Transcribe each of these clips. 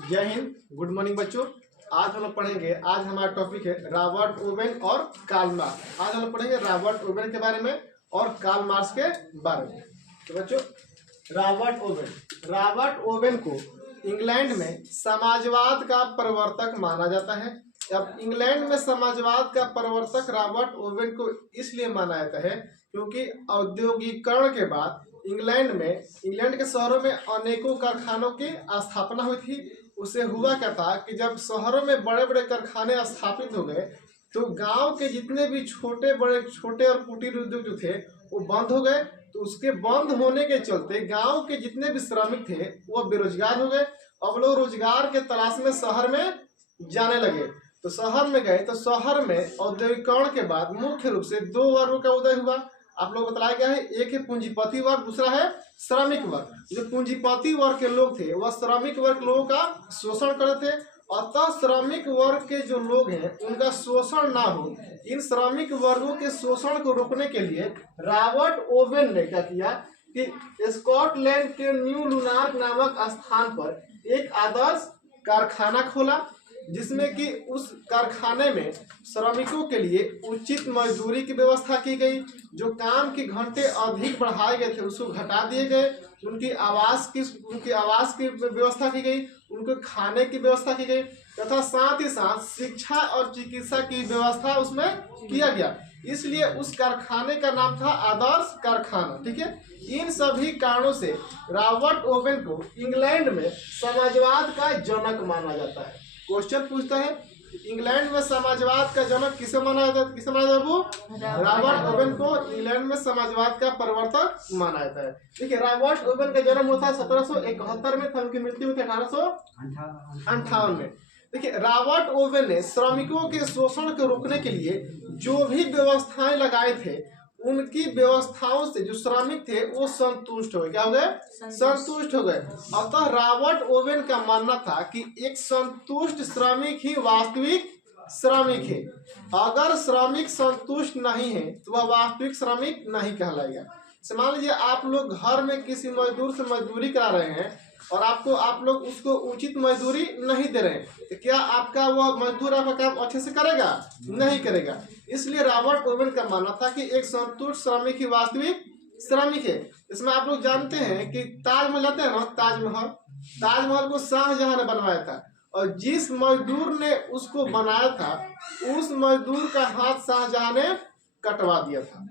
जय Hind, good morning बच्चों। आज हम लोग पढ़ेंगे, आज हमारा टॉपिक है रॉबर्ट ओवेन और कार्ल मार्क्स। आज हम लोग पढ़ेंगे रॉबर्ट ओवेन के बारे में और कार्ल मार्क्स के बारे में। तो बच्चों, रॉबर्ट ओवेन को इंग्लैंड में समाजवाद का प्रवर्तक माना जाता है। अब इंग्लैंड में समाजवाद का प्रवर्तक रॉबर्ट ओवेन को इसलिए माना जाता है क्योंकि औद्योगिकरण के बाद इंग्लैंड के शहरों में अनेकों कारखानों की स्थापना हुई थी। उसे हुआ क्या था कि जब शहरों में बड़े बड़े कारखाने स्थापित हो गए तो गांव के जितने भी छोटे और कुटीर उद्योग जो थे वो बंद हो गए। तो उसके बंद होने के चलते गांव के जितने भी श्रमिक थे वो बेरोजगार हो गए। अब लोग रोजगार के तलाश में शहर में जाने लगे। तो शहर में गए तो शहर में औद्योगिकरण के बाद मुख्य रूप से दो वर्गों का उदय हुआ। आप लोग बताया गया है, एक है पूंजीपति वर्ग, दूसरा है श्रमिक वर्ग। जो पूंजीपति वर्ग के लोग थे वह श्रमिक वर्ग लोगों का शोषण करते थे। अतः श्रमिक वर्ग के जो लोग हैं उनका शोषण ना हो, इन श्रमिक वर्गों के शोषण को रोकने के लिए रॉबर्ट ओवेन ने क्या किया कि स्कॉटलैंड के न्यू लुनार्क नामक स्थान पर एक आदर्श कारखाना खोला, जिसमें कि उस कारखाने में श्रमिकों के लिए उचित मजदूरी की व्यवस्था की गई। जो काम के घंटे अधिक बढ़ाए गए थे उसको घटा दिए गए। उनकी आवास की व्यवस्था की गई, उनको खाने की व्यवस्था की गई तथा साथ ही साथ शिक्षा और चिकित्सा की व्यवस्था उसमें किया गया। इसलिए उस कारखाने का नाम था आदर्श कारखाना। ठीक है, इन सभी कारणों से रॉबर्ट ओवेन को इंग्लैंड में समाजवाद का जनक माना जाता है। क्वेश्चन पूछता है, इंग्लैंड में समाजवाद का जनक किसे माना जाता है? वो रॉबर्ट ओवेन को इंग्लैंड में समाजवाद का प्रवर्तक माना जाता है। देखिए, रॉबर्ट ओवेन का जन्म होता है 1771 में, उनकी मृत्यु हुई 1858 में। देखिए, रॉबर्ट ओवेन ने श्रमिकों के शोषण को रोकने के लिए जो भी व्यवस्थाएं लगाए थे उनकी व्यवस्थाओं से जो श्रमिक थे वो संतुष्ट हो गए। क्या हो गए? संतुष्ट हो गए। अतः रॉबर्ट ओवेन का मानना था कि एक संतुष्ट श्रमिक ही वास्तविक श्रमिक है। अगर श्रमिक संतुष्ट नहीं है तो वह वास्तविक श्रमिक नहीं कहलाएगा। मान लीजिए आप लोग घर में किसी मजदूर से मजदूरी करा रहे हैं और आप लोग उसको उचित मजदूरी नहीं दे रहे हैं, तो क्या आपका वह मजदूर आपका काम अच्छे से करेगा? नहीं करेगा। इसलिए रॉबर्ट ओवेन का मानना था कि एक संतुष्ट श्रमिक ही वास्तविक श्रमिक है। इसमें आप लोग जानते हैं कि ताजमहल जाते हैं ना, ताजमहल को शाहजहां ने बनवाया था और जिस मजदूर ने उसको बनाया था उस मजदूर का हाथ शाहजहां ने कटवा दिया था।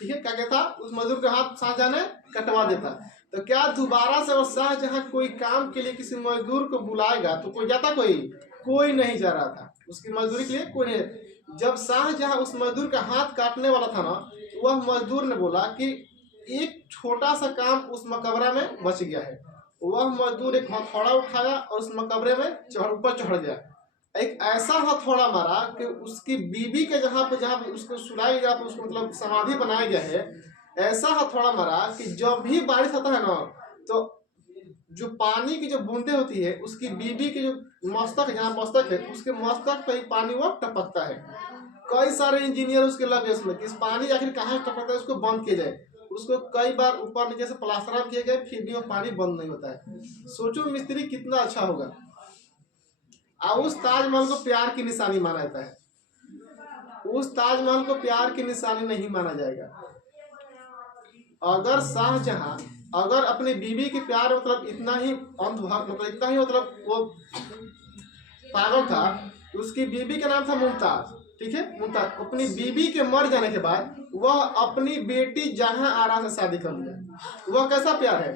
ठीक है, क्या था? उस मजदूर का हाथ शाहजहां ने कटवा देता। तो क्या दोबारा से और शाहजहां कोई काम के लिए किसी मजदूर को बुलाएगा तो कोई जाता? कोई नहीं जा रहा था उसकी मजदूरी के लिए, कोई नहीं। जब शाहजहां उस मजदूर का हाथ काटने वाला था ना, वह मजदूर ने बोला कि एक छोटा सा काम उस मकबरा में बच गया है। वह मजदूर एक हथौड़ा उठाया और उस मकबरे में ऊपर चढ़ गया। एक ऐसा हथौड़ा मारा कि उसकी बीबी के जहाँ पे उसको सुलाई गया, उसको मतलब समाधि बनाया गया है, ऐसा हथौड़ा मारा कि जब भी बारिश आता है ना तो जो पानी की जो बूंदे होती है उसकी बीबी के जो मस्तक, जहाँ मस्तक है उसके मस्तक पे ही पानी वो टपकता है। कई सारे इंजीनियर उसके लगे उसमें कि इस पानी आखिर कहाँ टपकता है, उसको बंद किया जाए। उसको कई बार ऊपर नीचे से प्लास्टर किए गए, फिर भी वो पानी बंद नहीं होता है। सोचो मिस्त्री कितना अच्छा होगा। और उस ताजमहल को प्यार की निशानी माना जाता है। उस ताजमहल को प्यार की निशानी नहीं माना जाएगा। अगर शाहजहां अपनी बीबी के प्यार मतलब इतना ही वो पागल था, तो उसकी बीबी का नाम था मुमताज। ठीक है, मुमताज अपनी बीबी के मर जाने के बाद वह अपनी बेटी जहां आरा से शादी कर लिया। वह कैसा प्यार है?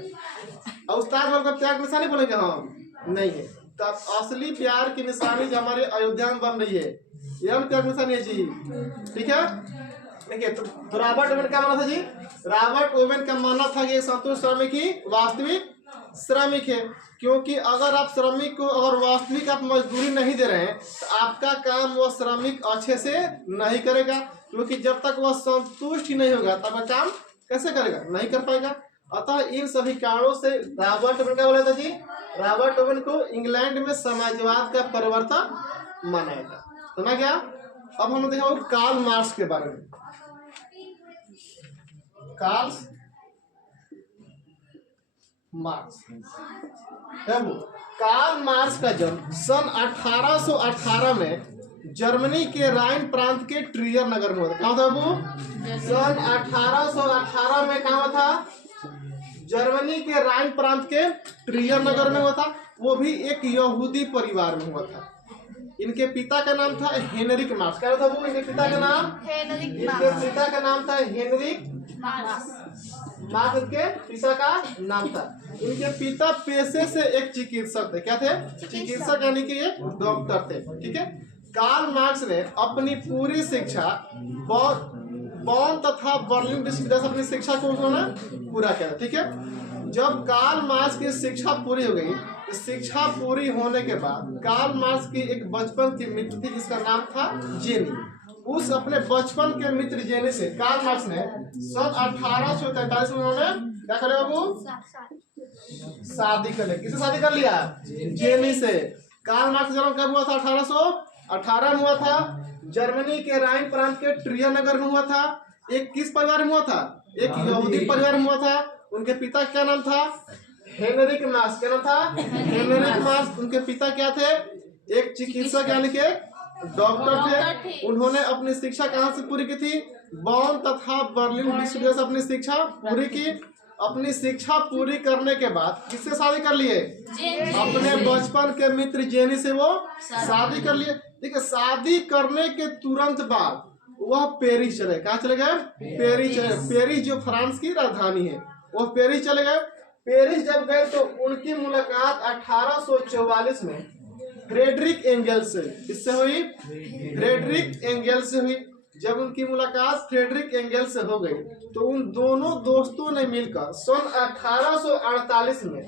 और उस ताजमहल का प्यार की निशानी बोलेंगे हम नहीं है। तब असली प्यार की निशानी जो हमारे अयोध्या में बन रही है यह प्यार की निशानी है जी। ठीक है, देखिए तो रॉबर्ट ओवेन का मानना था जी, रॉबर्ट ओवेन का मानना था कि संतुष्ट श्रमिक ही वास्तविक श्रमिक है। क्योंकि अगर आप श्रमिक को अगर वास्तविक आप मजदूरी नहीं दे रहे हैं तो आपका काम वह श्रमिक अच्छे से नहीं करेगा। क्योंकि जब तक वह संतुष्ट ही नहीं होगा तब वह काम कैसे करेगा? नहीं कर पाएगा। अतः इन सभी कारणों से रॉबर्ट ओवेन क्या बोला था जी? रॉबर्ट ओवेन को इंग्लैंड में समाजवाद का प्रवर्तक माना जाता। समझ गया? अब हम देखा कार्ल मार्क्स के बारे में। कार्ल मार्क्स है वो। कार्ल मार्क्स का जन्म सन 1818 में जर्मनी के राइन प्रांत के ट्रियर नगर में हुआ था। कहाँ था वो? सन 1818 में कहाँ था? जर्मनी के राइन प्रांत के ट्रियर नगर में हुआ था। वो भी एक यहूदी परिवार में हुआ था। इनके पिता का नाम था हेनरिक मार्क्स। क्या था वो? इनके पिता का नाम था हेनरिक मार्क्स के पिता का नाम था। इनके पिता पेशे से एक चिकित्सक थे। क्या थे? चिकित्सक, यानी कि एक डॉक्टर थे। ठीक है। कार्ल मार्क्स ने अपनी पूरी शिक्षा बॉन तथा बर्लिन विश्वविद्यालय से अपनी शिक्षा को उन्होंने पूरा किया। ठीक है। जब कार्ल मार्क्स की शिक्षा पूरी हो गई, तो शिक्षा पूरी होने के बाद कार्ल मार्क्स की एक बचपन की मित्र थी जिसका नाम था जेनी। उस अपने बचपन के मित्र जेनी से कार्ल मार्क्स ने सन 1843 में उन्होंने क्या कर लिया? वो शादी कर लिया। किससे शादी कर लिया? जेनी से। कार्ल मार्क्स का जन्म कब हुआ था? 1818 में हुआ था। जर्मनी के राइन प्रांत के ट्रियर नगर में हुआ था। एक किस परिवार में हुआ था? एक यहूदी परिवार में हुआ था। उनके पिता क्या नाम था? Heinrich Marx. क्या नाम था? Heinrich Marx. उनके पिता क्या थे? एक चिकित्सक, यानी कि डॉक्टर थे। उन्होंने अपनी शिक्षा कहाँ से पूरी की थी? बॉन तथा बर्लिन विश्वविद्यालय से अपनी शिक्षा पूरी की। अपनी शिक्षा पूरी करने के बाद किससे शादी कर लिए? अपने बचपन के मित्र जेनी से वो शादी कर लिए। ठीक है। शादी करने के तुरंत बाद वह पेरिस चले। कहाँ चले गए? पेरिस चले। पेरिस जो फ्रांस की राजधानी है, वो पेरिस चले गए। पेरिस जब गए तो उनकी मुलाकात 1844 में फ्रेडरिक एंगेल्स से, इससे हुई? फ्रेडरिक एंगेल्स से हुई। जब उनकी मुलाकात फ्रेडरिक एंगेल्स से हो गई तो उन दोनों दोस्तों ने मिलकर सन 1848 में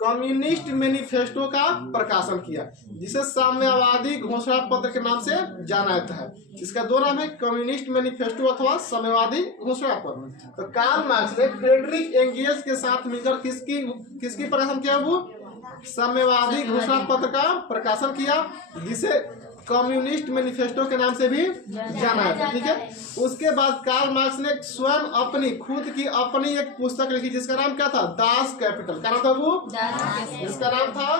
कम्युनिस्ट मैनिफेस्टो का प्रकाशन किया, जिसे साम्यवादी घोषणा पत्र के नाम से जाना जाता है। इसका दो नाम है, कम्युनिस्ट मैनिफेस्टो अथवा साम्यवादी घोषणा पत्र। तो कार्ल मार्क्स ने फ्रेडरिक एंगेल्स के साथ मिलकर किसकी प्रकाशन किया? वो साम्यवादी घोषणा पत्र का प्रकाशन किया, जिसे कम्युनिस्ट मैनिफेस्टो के नाम से भी जाना जाता है। ठीक है। उसके बाद कार्ल मार्क्स ने स्वयं अपनी खुद की अपनी एक पुस्तक लिखी, जिसका नाम क्या था? Das Kapital. क्या नाम था वो? इसका नाम था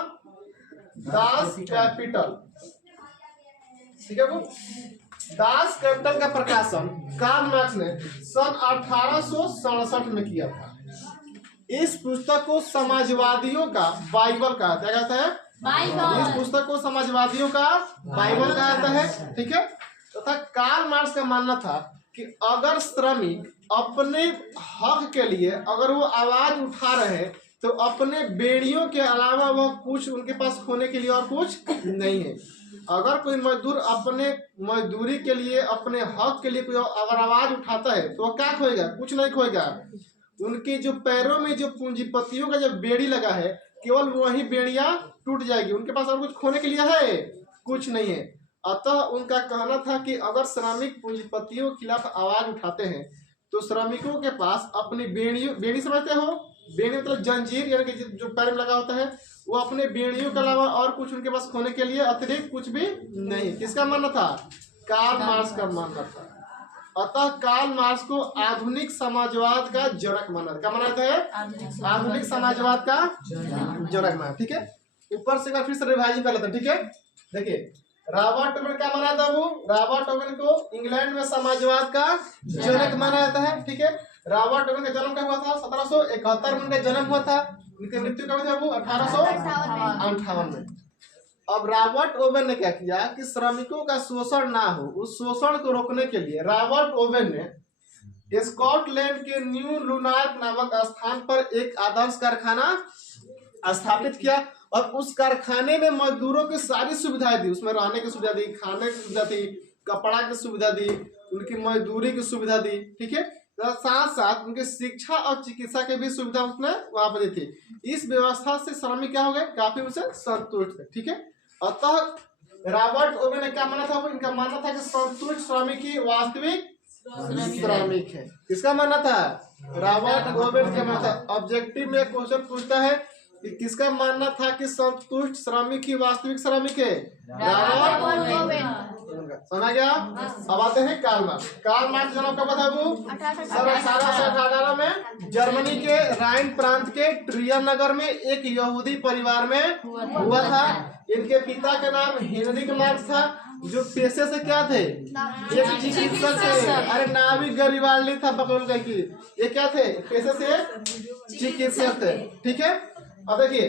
दास कैपिटल। ठीक है। वो दास कैपिटल का प्रकाशन कार्ल मार्क्स ने सन 1867 में किया था। इस पुस्तक को समाजवादियों का बाइबल कहा जाता है। इस पुस्तक को समाजवादियों का बाइबल कहा जाता है। ठीक है। तथा कार्ल मार्क्स का मानना था कि अगर श्रमिक अपने हक के लिए अगर वो आवाज उठा रहे हैं तो अपने बेड़ियों के अलावा वह कुछ उनके पास खोने के लिए और कुछ नहीं है। अगर कोई मजदूर अपने मजदूरी के लिए, अपने हक के लिए कोई अगर आवाज उठाता है तो वह क्या खोएगा? कुछ नहीं खोएगा। उनके जो पैरों में जो पूंजीपतियों का जो बेड़ी लगा है, केवल वही बेड़ियां टूट जाएगी। उनके पास और कुछ खोने के लिए है? कुछ नहीं है। अतः उनका कहना था कि अगर श्रमिक पूंजीपतियों के खिलाफ आवाज उठाते हैं तो श्रमिकों के पास अपनी बेड़ी समझते हो? बेड़ी मतलब जंजीर, यानी कि जो पैर में लगा होता है, वो अपने बेड़ियों के अलावा और कुछ उनके पास खोने के लिए अतिरिक्त कुछ भी नहीं। किसका मानना था? कार्ल मार्क्स का मानना था। अतः कार्ल मार्क्स को आधुनिक समाजवाद का जनक माना। क्या माना जाता है? आधुनिक समाजवाद का जनक माना। ठीक है। ऊपर से फिर से रिवाइज कर लेते हैं। ठीक है। देखिए, रॉबर्ट ओवेन क्या माना था? वो रॉबर्ट ओवेन को इंग्लैंड में समाजवाद का जनक माना जाता है। ठीक है। रॉबर्ट ओवेन का जन्म कब हुआ था? 1771 में उनका जन्म हुआ था। उनकी मृत्यु कब हुई? वो 1858 में। अब रॉबर्ट ओवेन ने क्या किया कि श्रमिकों का शोषण ना हो, उस शोषण को रोकने के लिए रॉबर्ट ओवेन ने स्कॉटलैंड के न्यू लुनार्क नामक स्थान पर एक आदर्श कारखाना स्थापित किया और उस कारखाने में मजदूरों की सारी सुविधाएं दी। उसमें रहने की सुविधा दी, खाने की सुविधा दी, कपड़ा की सुविधा दी, उनकी मजदूरी की सुविधा दी। ठीक है। साथ साथ उनकी शिक्षा और चिकित्सा की भी सुविधा उसने वहां पर दी थी। इस व्यवस्था से श्रमिक क्या हो गए? काफी उनसे संतुष्ट थे। ठीक है। अतः रॉबर्ट ओवेन ने क्या माना था? वो इनका मानना था कि संतुष्ट श्रमिक ही वास्तविक श्रमिक है। किसका मानना था? रॉबर्ट ओवेन का मानना था। ऑब्जेक्टिव में क्वेश्चन पूछता है कि किसका मानना था कि संतुष्ट श्रमिक ही वास्तविक श्रमिक है? समझ गया? अब आते हैं कार्ल मार्क्स। कार्ल मार्क्स जन्म कब था? वो 1818 में जर्मनी के राइन प्रांत के ट्रियर नगर में एक यहूदी परिवार में हुआ था। इनके पिता का नाम हेनरिक मार्क्स था, जो पेशे से क्या थे? एक चिकित्सक थे। अरे नाविक गरिबाल्डी था पकड़ गए कि ये क्या थे? पेशे से चिकित्सक थे। ठीक है, अब देखिए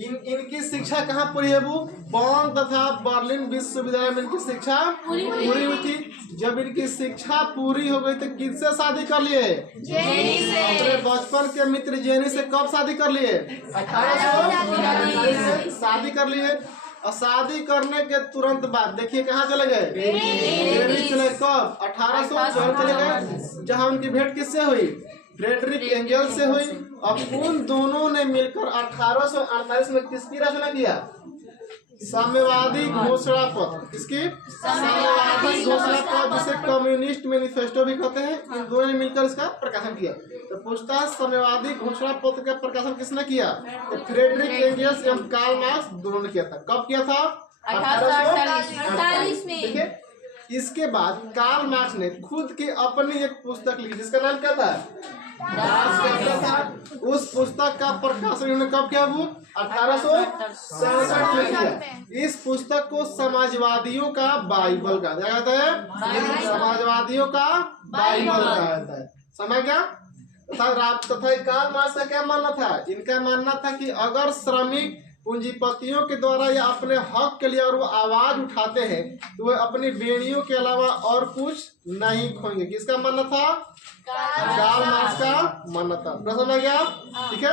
इनकी शिक्षा कहाँ पूरी है? वो बॉन तथा बर्लिन विश्वविद्यालय में इनकी शिक्षा पूरी हुई थी। जब इनकी शिक्षा पूरी हो गई तो किससे शादी कर लिए? अपने बचपन के मित्र जेनी से। कब शादी कर लिए? 1840 से शादी कर लिए। और शादी करने के तुरंत बाद देखिए कहाँ चले गए? पेरिस चले। कब? 1804 चले गए, जहाँ उनकी भेंट किससे हुई? फ्रेडरिक एंगल्स से हुई। अब उन दोनों ने मिलकर 1848 में किसकी रचना किया? साम्यवादी घोषणा पत्र। किसकी? साम्यवादी घोषणा पत्र, जिसे कम्युनिस्ट मैनिफेस्टो भी कहते हैं। इन दोनों ने मिलकर इसका प्रकाशन किया। तो पूछता है साम्यवादी घोषणा पत्र का प्रकाशन किसने किया? तो फ्रेडरिक एंगल्स एवं कार्ल मार्क्स दोनों ने किया था। कब किया था? 1848 में। ठीक है, इसके बाद कार्ल मार्क्स ने खुद की अपनी एक पुस्तक लिखी जिसका नाम क्या था? उस पुस्तक का प्रकाशन उन्होंने कब किया? वो 1867 में किया। इस पुस्तक को समाजवादियों का बाइबल कहा जाता है। समाजवादियों का बाइबल कहा जाता है। समझ गया? तथा कार्ल मार्क्स का क्या मानना था? इनका मानना था कि अगर श्रमिक पूंजीपतियों के द्वारा या अपने हक के लिए और वो आवाज उठाते हैं तो वे अपनी बेड़ियों के अलावा और कुछ नहीं खोएंगे। किसका मानना था? कार्ल मार्क्स का मानना था। समझ गया? ठीक है।